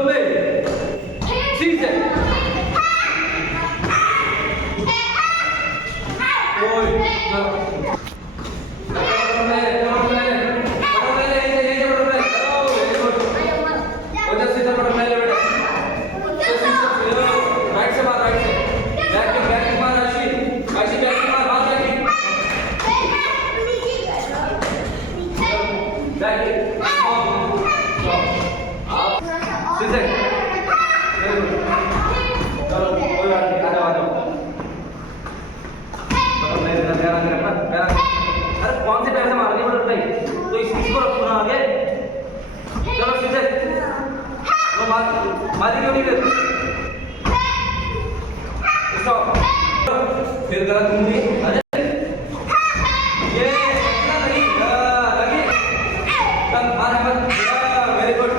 जोबे ठीक है ओए मारी क्यों नहीं करती फिर गलत दूंगी अरे ये इतना लगी लगी तब मार मत वेरी गुड